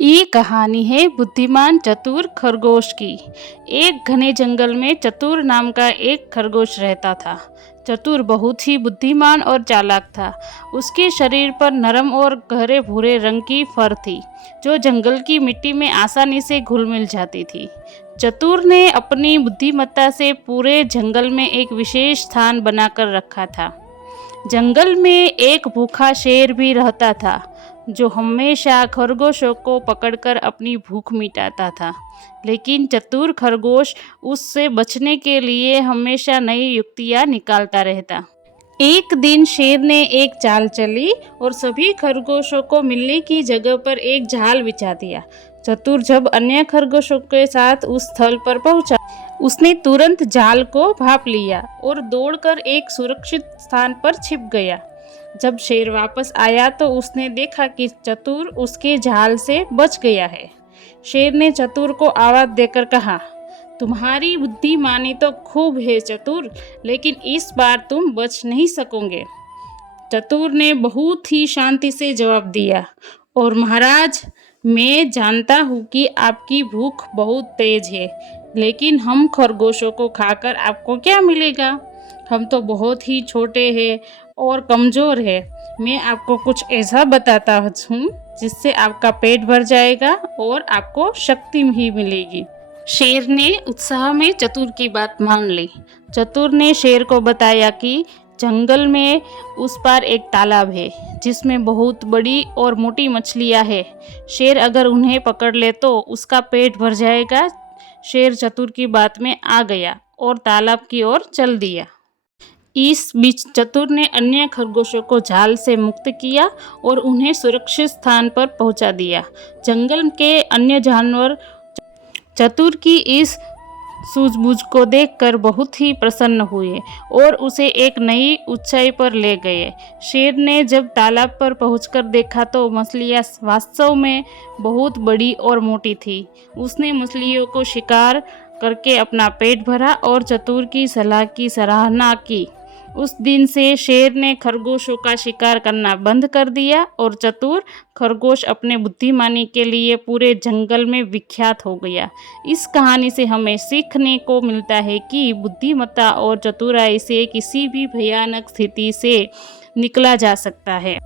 ये कहानी है बुद्धिमान चतुर खरगोश की। एक घने जंगल में चतुर नाम का एक खरगोश रहता था। चतुर बहुत ही बुद्धिमान और चालाक था। उसके शरीर पर नरम और गहरे भूरे रंग की फर थी, जो जंगल की मिट्टी में आसानी से घुल मिल जाती थी। चतुर ने अपनी बुद्धिमत्ता से पूरे जंगल में एक विशेष स्थान बनाकर रखा था। जंगल में एक भूखा शेर भी रहता था, जो हमेशा खरगोशों को पकड़कर अपनी भूख मिटाता था। लेकिन चतुर खरगोश उससे बचने के लिए हमेशा नई युक्तियाँ निकालता रहता। एक दिन शेर ने एक चाल चली और सभी खरगोशों को मिलने की जगह पर एक जाल बिछा दिया। चतुर जब अन्य खरगोशों के साथ उस स्थल पर पहुंचा, उसने तुरंत जाल को भांप लिया और दौड़कर एक सुरक्षित स्थान पर छिप गया। जब शेर वापस आया तो उसने देखा कि चतुर उसके जाल से बच गया है। शेर ने चतुर को आवाज देकर कहा, तुम्हारी बुद्धिमानी तो खूब है चतुर, लेकिन इस बार तुम बच नहीं सकोगे। चतुर ने बहुत ही शांति से जवाब दिया, और महाराज, मैं जानता हूँ कि आपकी भूख बहुत तेज है, लेकिन हम खरगोशों को खाकर आपको क्या मिलेगा? हम तो बहुत ही छोटे हैं और कमज़ोर है। मैं आपको कुछ ऐसा बताता हूँ जिससे आपका पेट भर जाएगा और आपको शक्ति भी मिलेगी। शेर ने उत्साह में चतुर की बात मान ली। चतुर ने शेर को बताया कि जंगल में उस पार एक तालाब है, जिसमें बहुत बड़ी और मोटी मछलियाँ हैं। शेर अगर उन्हें पकड़ ले तो उसका पेट भर जाएगा। शेर चतुर की बात में आ गया और तालाब की ओर चल दिया। इस बीच चतुर ने अन्य खरगोशों को जाल से मुक्त किया और उन्हें सुरक्षित स्थान पर पहुंचा दिया। जंगल के अन्य जानवर चतुर की इस सूझबूझ को देखकर बहुत ही प्रसन्न हुए और उसे एक नई ऊंचाई पर ले गए। शेर ने जब तालाब पर पहुंचकर देखा तो मछलियां वास्तव में बहुत बड़ी और मोटी थी। उसने मछलियों को शिकार करके अपना पेट भरा और चतुर की सलाह की सराहना की। उस दिन से शेर ने खरगोशों का शिकार करना बंद कर दिया और चतुर खरगोश अपने बुद्धिमानी के लिए पूरे जंगल में विख्यात हो गया। इस कहानी से हमें सीखने को मिलता है कि बुद्धिमत्ता और चतुराई से किसी भी भयानक स्थिति से निकला जा सकता है।